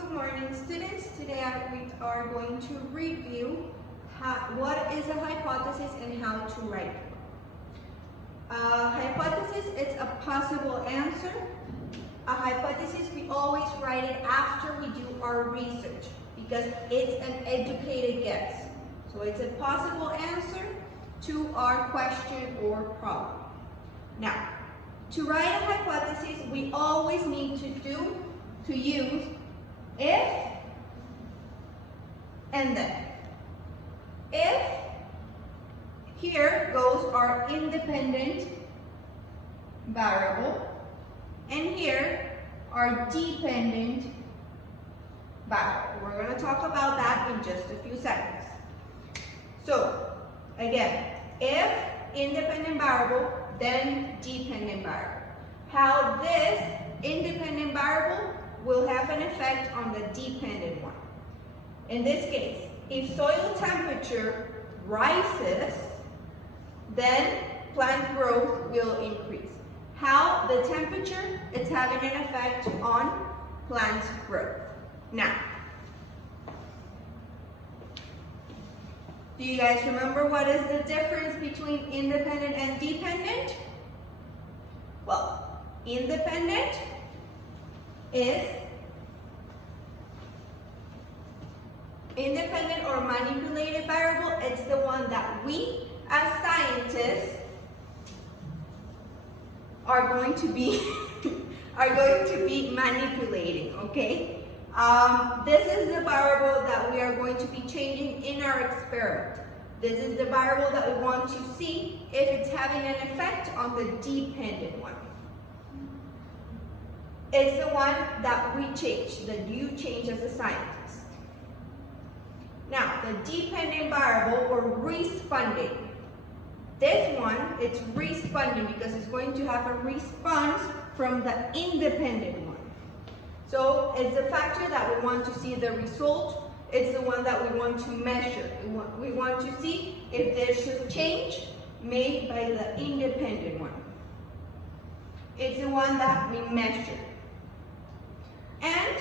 Good morning, students. Today we are going to review what is a hypothesis and how to write it. Hypothesis is a possible answer. A hypothesis, we always write it after we do our research because it's an educated guess. So it's a possible answer to our question or problem. Now, to write a hypothesis, we always need to use if and then. If, here goes our independent variable, and here our dependent variable. We're going to talk about that in just a few seconds. So, again, if independent variable, then dependent variable. How this independent variable will have an effect on the dependent one. In this case, if soil temperature rises, then plant growth will increase. How the temperature is having an effect on plant growth. Now, do you guys remember what is the difference between independent and dependent? Well, independent is independent or manipulated variable. It's the one that we as scientists are going to be manipulating, okay? This is the variable that we are going to be changing in our experiment. This is the variable that we want to see if it's having an effect on the dependent one. It's the one that we change, that you change as a scientist. Now, the dependent variable or responding. This one, it's responding because it's going to have a response from the independent one. So it's the factor that we want to see the result. It's the one that we want to measure. We want to see if there's a change made by the independent one. It's the one that we measure. And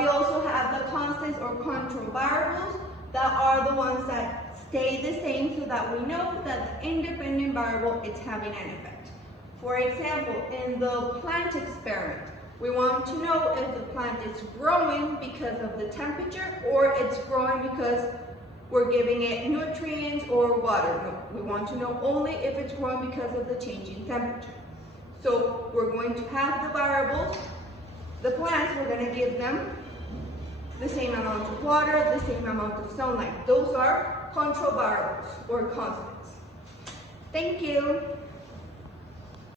we also have the constants or control variables that are the ones that stay the same so that we know that the independent variable is having an effect. For example, in the plant experiment, we want to know if the plant is growing because of the temperature or it's growing because we're giving it nutrients or water. No, we want to know only if it's growing because of the changing temperature. So we're going to have the variables. The plants, we're going to give them the same amount of water, the same amount of sunlight. Those are control variables or constants. Thank you.